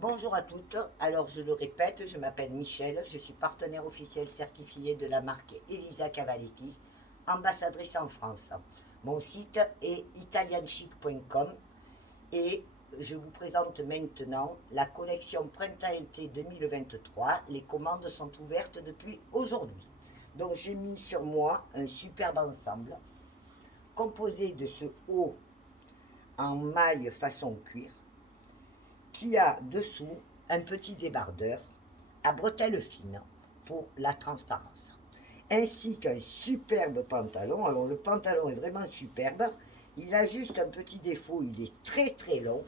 Bonjour à toutes. Alors je le répète, je m'appelle Michel, je suis partenaire officiel certifié de la marque Elisa Cavaletti, ambassadrice en France. Mon site est italianchic.com et je vous présente maintenant la collection Printemps-été 2023. Les commandes sont ouvertes depuis aujourd'hui. Donc j'ai mis sur moi un superbe ensemble composé de ce haut en maille façon cuir qui a dessous un petit débardeur à bretelles fines pour la transparence, ainsi qu'un superbe pantalon. Alors le pantalon est vraiment superbe, il a juste un petit défaut, il est très très long.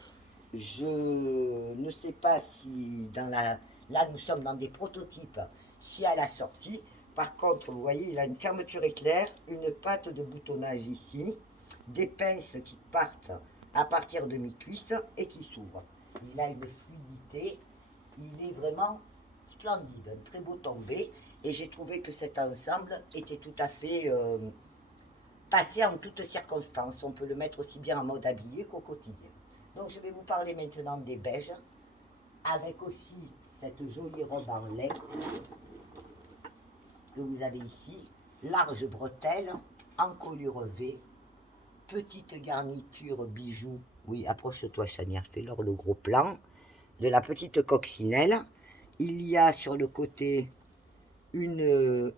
Je ne sais pas si dans la... Là nous sommes dans des prototypes, si à la sortie, par contre vous voyez il a une fermeture éclair, une patte de boutonnage ici, des pinces qui partent à partir de mi-cuisse et qui s'ouvrent. Il a une fluidité, il est vraiment splendide, un très beau tombé, et j'ai trouvé que cet ensemble était tout à fait passé en toutes circonstances. On peut le mettre aussi bien en mode habillé qu'au quotidien. Donc je vais vous parler maintenant des beiges, avec aussi cette jolie robe en lait que vous avez ici, large bretelle, encolure V, petite garniture bijoux. Oui, approche-toi Chania, fais-leur le gros plan de la petite coccinelle. Il y a sur le côté une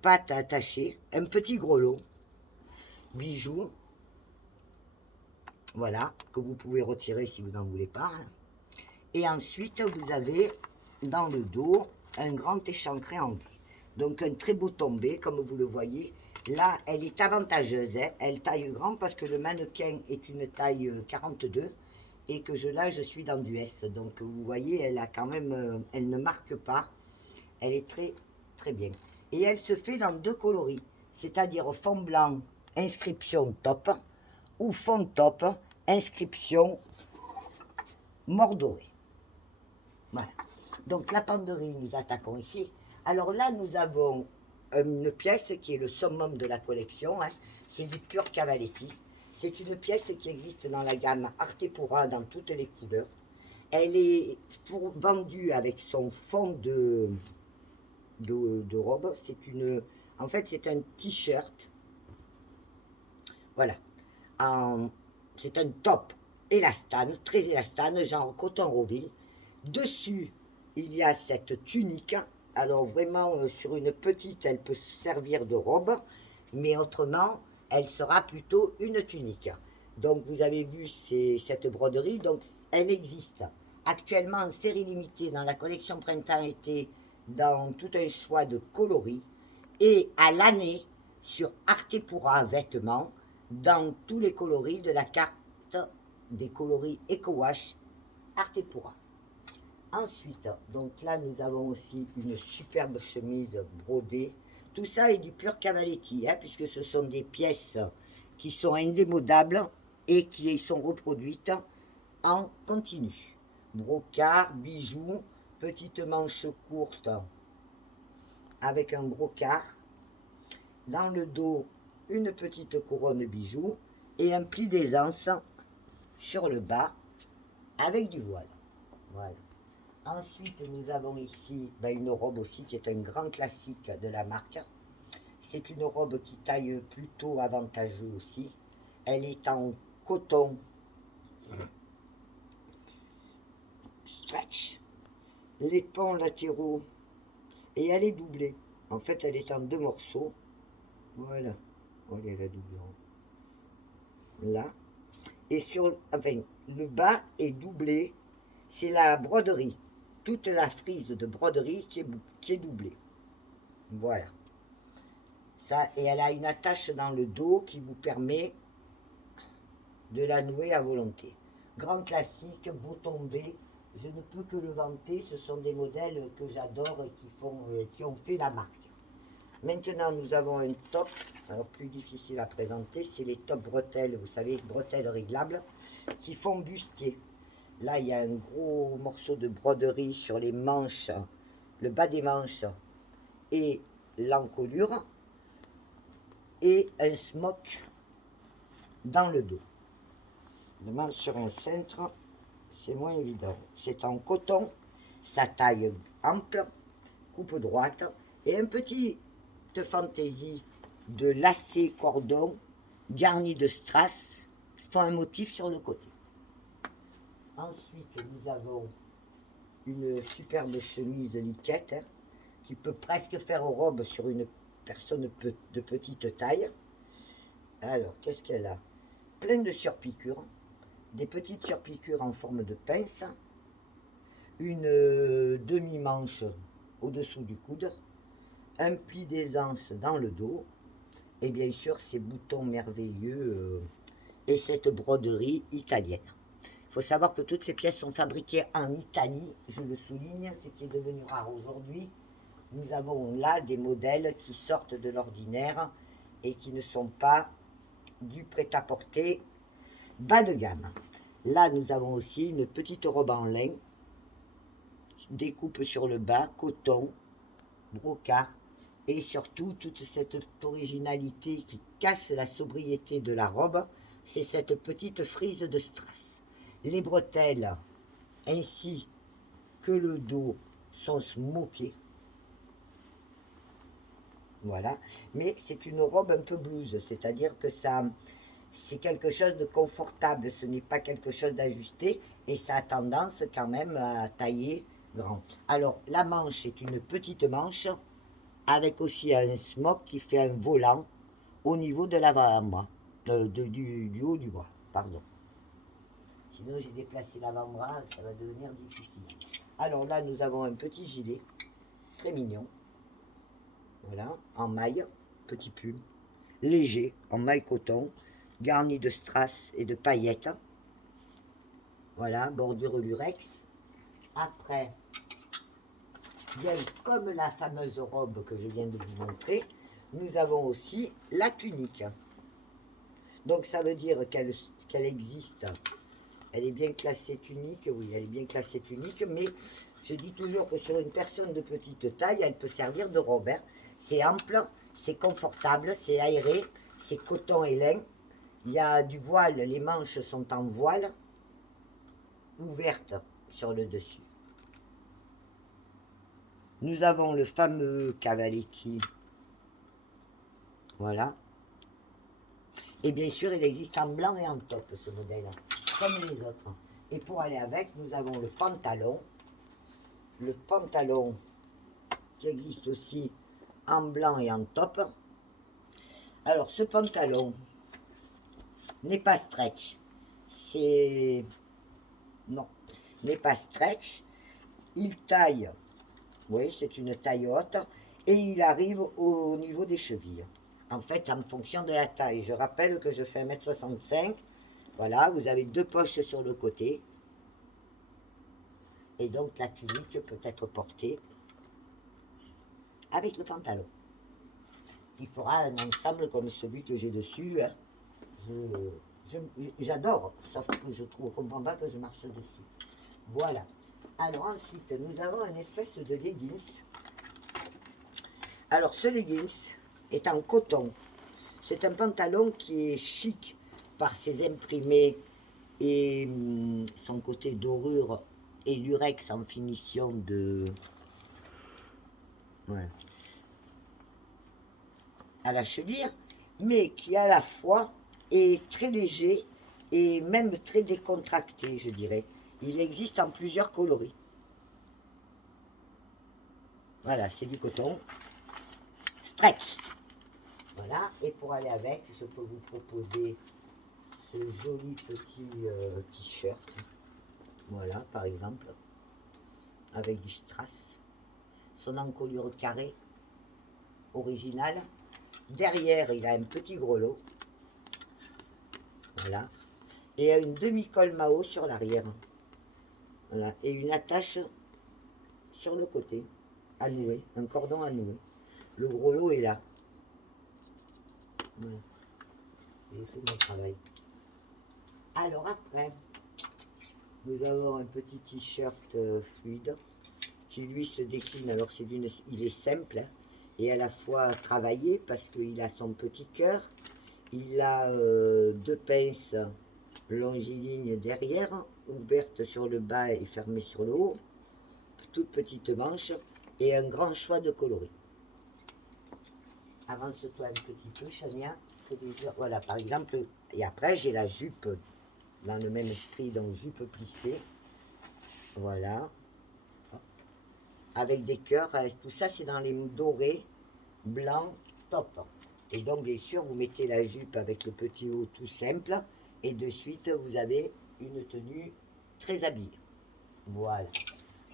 patte attachée, un petit grelot, bijoux, voilà, que vous pouvez retirer si vous n'en voulez pas. Et ensuite, vous avez dans le dos un grand échancré en V. Donc un très beau tombé, comme vous le voyez. Là, elle est avantageuse, hein. Elle taille grand parce que le mannequin est une taille 42 et que là, je suis dans du S. Donc vous voyez, elle a quand même, elle ne marque pas. Elle est très très bien. Et elle se fait dans deux coloris, c'est-à-dire fond blanc, inscription top, ou fond top, inscription mordorée. Voilà. Donc la penderie, nous attaquons ici. Alors là, nous avons une pièce qui est le summum de la collection. Hein. C'est du pur Cavaletti. C'est une pièce qui existe dans la gamme Artepura dans toutes les couleurs. Elle est vendue avec son fond de robe. En fait, c'est un t-shirt. Voilà. C'est un top élastane, très élastane, genre coton Roville. Dessus, il y a cette tunique. Alors vraiment, sur une petite, elle peut servir de robe, mais autrement, elle sera plutôt une tunique. Donc vous avez vu cette broderie, donc elle existe actuellement en série limitée dans la collection printemps-été, dans tout un choix de coloris, et à l'année sur Artepura vêtements, dans tous les coloris de la carte des coloris EcoWash Artepura. Ensuite, donc là, nous avons aussi une superbe chemise brodée. Tout ça est du pur Cavaletti, hein, puisque ce sont des pièces qui sont indémodables et qui sont reproduites en continu. Brocart, bijoux, petite manche courte avec un brocart. Dans le dos, une petite couronne bijoux et un pli d'aisance sur le bas avec du voile. Voilà. Ensuite, nous avons ici une robe aussi qui est un grand classique de la marque. C'est une robe qui taille plutôt avantageux aussi. Elle est en coton stretch, les pans latéraux, et elle est doublée. En fait, elle est en deux morceaux. Voilà. Voilà la doublure. Là. Et le bas est doublé. C'est la broderie. Toute la frise de broderie qui est doublée. Voilà. Ça, et elle a une attache dans le dos qui vous permet de la nouer à volonté. Grand classique, beau tombé, je ne peux que le vanter, ce sont des modèles que j'adore et qui ont fait la marque. Maintenant, nous avons un top, alors plus difficile à présenter, c'est les top bretelles, vous savez, bretelles réglables, qui font bustier. Là, il y a un gros morceau de broderie sur les manches, le bas des manches et l'encolure, et un smock dans le dos. Vraiment sur un cintre, c'est moins évident. C'est en coton, sa taille ample, coupe droite, et un petit de fantaisie de lacets cordon garni de strass font un motif sur le côté. Ensuite, nous avons une superbe chemise liquette hein, qui peut presque faire robe sur une personne de petite taille. Alors, qu'est-ce qu'elle a? Plein de surpiqûres, des petites surpiqûres en forme de pince, une demi-manche au-dessous du coude, un pli d'aisance dans le dos, et bien sûr ces boutons merveilleux et cette broderie italienne. Il faut savoir que toutes ces pièces sont fabriquées en Italie, je le souligne, ce qui est devenu rare aujourd'hui. Nous avons là des modèles qui sortent de l'ordinaire et qui ne sont pas du prêt-à-porter bas de gamme. Là, nous avons aussi une petite robe en lin, découpe sur le bas, coton, brocart, et surtout toute cette originalité qui casse la sobriété de la robe, c'est cette petite frise de strass. Les bretelles ainsi que le dos sont smokés. Voilà, mais c'est une robe un peu blouse, c'est-à-dire que ça, c'est quelque chose de confortable, ce n'est pas quelque chose d'ajusté et ça a tendance quand même à tailler grand. Alors la manche est une petite manche avec aussi un smock qui fait un volant au niveau de l'avant-bras, du haut du bras, pardon. Sinon j'ai déplacé l'avant-bras, ça va devenir difficile. Alors là nous avons un petit gilet, très mignon. Voilà, en maille, petit pull, léger, en maille coton, garni de strass et de paillettes. Voilà, bordure lurex. Après, bien comme la fameuse robe que je viens de vous montrer, nous avons aussi la tunique. Donc ça veut dire qu'elle existe. Elle est bien classée tunique, oui, elle est bien classée tunique, mais je dis toujours que sur une personne de petite taille, elle peut servir de robe. Hein. C'est ample, c'est confortable, c'est aéré, c'est coton et lin. Il y a du voile, les manches sont en voile, ouvertes sur le dessus. Nous avons le fameux cavaletti. Voilà. Et bien sûr, il existe en blanc et en top, ce modèle, comme les autres. Et pour aller avec, nous avons le pantalon. Le pantalon qui existe aussi en blanc et en top. Alors, ce pantalon n'est pas stretch. C'est... Non, n'est pas stretch. Il taille, oui, c'est une taille haute, et il arrive au niveau des chevilles. En fait, en fonction de la taille. Je rappelle que je fais 1m65. Voilà, vous avez deux poches sur le côté. Et donc, la tunique peut être portée avec le pantalon. Qui fera un ensemble comme celui que j'ai dessus. Hein. J'adore, sauf que je comprends pas que je marche dessus. Voilà. Alors ensuite, nous avons une espèce de leggings. Alors ce leggings est en coton. C'est un pantalon qui est chic par ses imprimés et son côté dorure et lurex en finition de... Voilà. À la cheville, mais qui à la fois est très léger et même très décontracté, je dirais. Il existe en plusieurs coloris. Voilà, c'est du coton. Stretch. Voilà, et pour aller avec, je peux vous proposer ce joli petit t-shirt. Voilà, par exemple, avec du strass. Son encolure carrée, originale. Derrière, il a un petit grelot. Voilà. Et une demi-colle Mao sur l'arrière. Voilà. Et une attache sur le côté, à nouer, un cordon à nouer. Le grelot est là. Voilà. J'ai fait mon travail. Alors après, nous avons un petit t-shirt fluide qui lui se décline. Alors il est simple hein, et à la fois travaillé parce qu'il a son petit cœur. Il a deux pinces longilignes derrière ouverte sur le bas et fermée sur le haut, toute petite manche et un grand choix de coloris. Avance-toi un petit peu, Chania. Voilà, par exemple, et après j'ai la jupe dans le même esprit, donc jupe plissée. Voilà. Avec des cœurs, tout ça c'est dans les dorés, blancs, top. Et donc bien sûr vous mettez la jupe avec le petit haut tout simple et de suite vous avez une tenue très habillée. Voilà.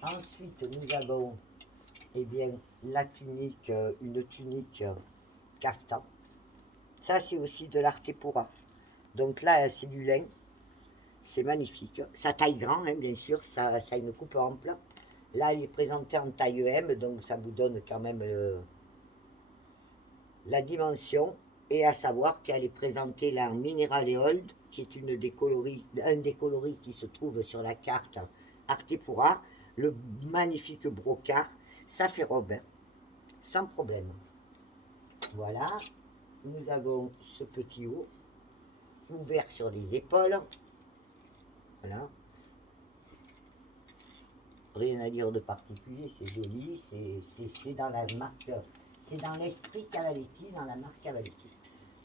Ensuite nous avons bien la tunique, une tunique caftan. Ça c'est aussi de l'artépura. Donc là c'est du lin, c'est magnifique. Ça taille grand hein, bien sûr, ça a une coupe ample. Là il est présenté en taille M, donc ça vous donne quand même la dimension. Et à savoir qu'elle est présentée là en Mineral et Old, qui est un des coloris qui se trouve sur la carte Artépura. Le magnifique brocart, ça fait robe, hein, sans problème. Voilà, nous avons ce petit haut, ouvert sur les épaules. Voilà. Rien à dire de particulier, c'est joli, c'est dans la marque, c'est dans l'esprit Cavaletti, dans la marque Cavaletti.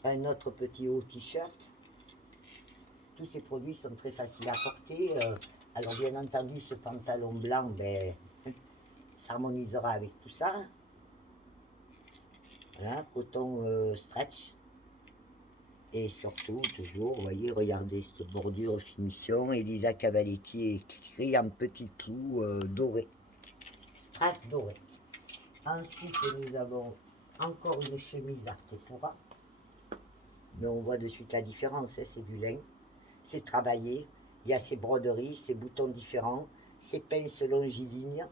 Un autre petit haut t-shirt. Tous ces produits sont très faciles à porter. Alors bien entendu, ce pantalon blanc, ben, s'harmonisera avec tout ça. Voilà, coton stretch. Et surtout, toujours, vous voyez, regardez cette bordure finition. Elisa Cavaletti écrit en petits clous dorés. Strass doré. Ensuite, nous avons encore une chemise Artépura. Mais on voit de suite la différence, hein, c'est du lin. C'est travaillé. Il y a ces broderies, ces boutons différents, ces pinces longilignes,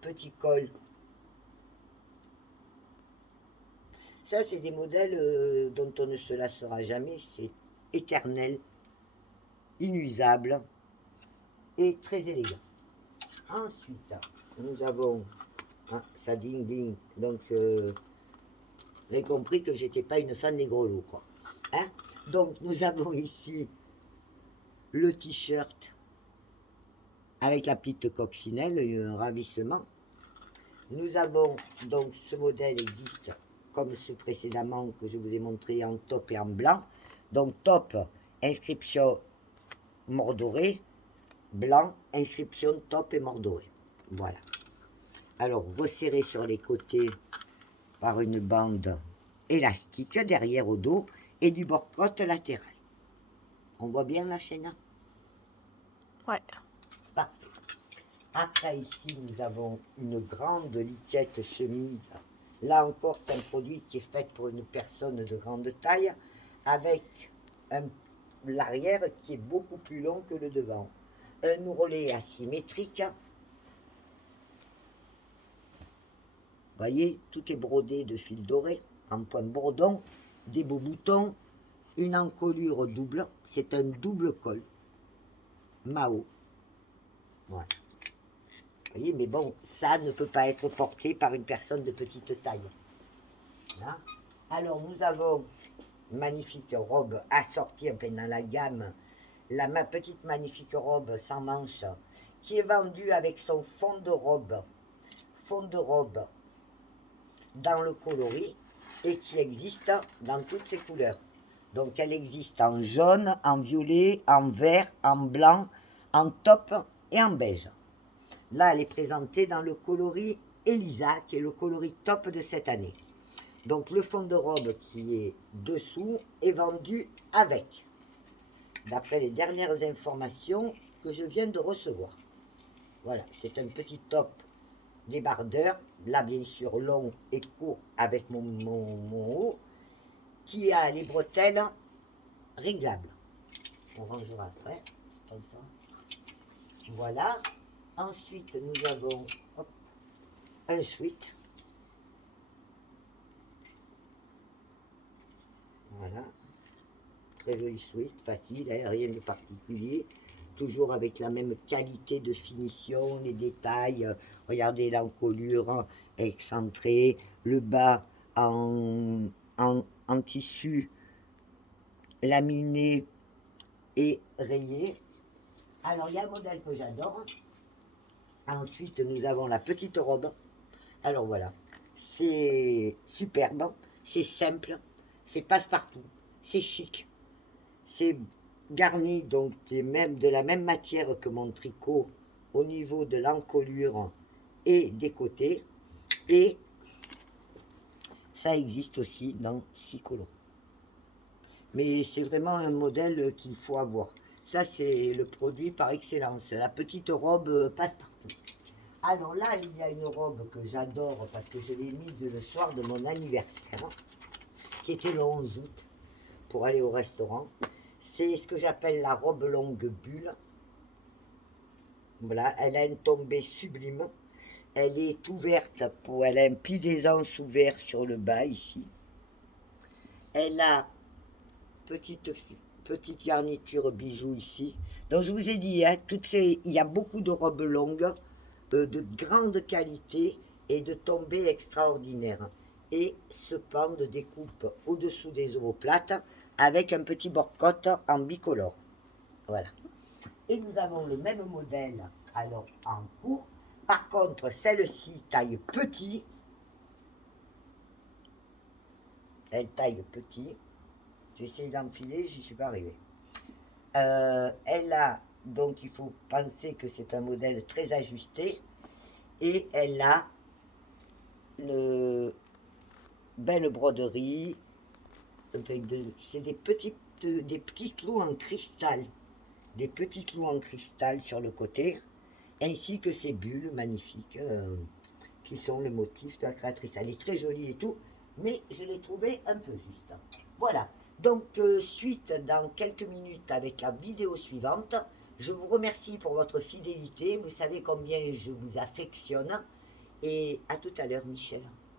petit col. Ça, c'est des modèles dont on ne se lassera jamais. C'est éternel, inusable et très élégant. Ensuite, nous avons ça ding ding. Donc, vous avez compris que j'étais pas une fan des gros lots, quoi. Hein? Donc, nous avons ici le t-shirt avec la petite coccinelle, un ravissement. Nous avons donc ce modèle existe comme ce précédemment que je vous ai montré en top et en blanc. Donc top, inscription mordorée, blanc, inscription top et mordorée. Voilà. Alors resserré sur les côtés par une bande élastique derrière au dos et du bord-côte latéral. On voit bien la chaîne? Ouais. Parfait. Après ici nous avons une grande liquette chemise. Là encore c'est un produit qui est fait pour une personne de grande taille avec l'arrière qui est beaucoup plus long que le devant. Un ourlet asymétrique. Vous voyez, tout est brodé de fil doré en point bourdon, des beaux boutons, une encolure double, c'est un double col, Mao. Voilà. Vous voyez, mais bon, ça ne peut pas être porté par une personne de petite taille. Voilà. Alors, nous avons une magnifique robe assortie, enfin dans la gamme, ma petite magnifique robe sans manches, qui est vendue avec son fond de robe dans le coloris et qui existe dans toutes ses couleurs. Donc elle existe en jaune, en violet, en vert, en blanc, en taupe et en beige. Là, elle est présentée dans le coloris Elisa, qui est le coloris top de cette année. Donc le fond de robe qui est dessous est vendu avec, d'après les dernières informations que je viens de recevoir. Voilà, c'est un petit top débardeur, là bien sûr long et court avec mon haut, qui a les bretelles réglables. On rangera après, comme ça. Voilà. Ensuite, nous avons un sweat. Voilà. Très joli sweat, facile, hein, rien de particulier. Toujours avec la même qualité de finition, les détails. Regardez l'encolure excentrée, le bas en tissu laminé et rayé, Alors, il y a un modèle que j'adore. Ensuite, nous avons la petite robe. Alors voilà, c'est superbe, c'est simple, c'est passe-partout, c'est chic, c'est garni donc de la même matière que mon tricot au niveau de l'encolure et des côtés. Et ça existe aussi dans 6 couleurs. Mais c'est vraiment un modèle qu'il faut avoir. Ça, c'est le produit par excellence. La petite robe passe-partout. Alors là, il y a une robe que j'adore parce que je l'ai mise le soir de mon anniversaire, qui était le 11 août, pour aller au restaurant. C'est ce que j'appelle la robe longue bulle. Voilà, elle a une tombée sublime. Elle est ouverte, elle a un pli d'aisance ouvert sur le bas ici. Elle a petite garniture bijoux ici. Donc je vous ai dit, hein, il y a beaucoup de robes longues, de grande qualité et de tombées extraordinaires. Et ce pan de découpe au-dessous des omoplates avec un petit bord-côte en bicolore. Voilà. Et nous avons le même modèle, alors en court. Par contre, celle-ci taille petit. Elle taille petit. J'ai essayé d'enfiler, j'y suis pas arrivée. Elle a, donc il faut penser que c'est un modèle très ajusté. Et elle a le belle broderie. C'est des petits clous en cristal. Des petits clous en cristal sur le côté. Ainsi que ces bulles magnifiques qui sont le motif de la créatrice. Elle est très jolie et tout, mais je l'ai trouvée un peu juste. Voilà, donc suite dans quelques minutes avec la vidéo suivante. Je vous remercie pour votre fidélité, vous savez combien je vous affectionne, et à tout à l'heure Michel.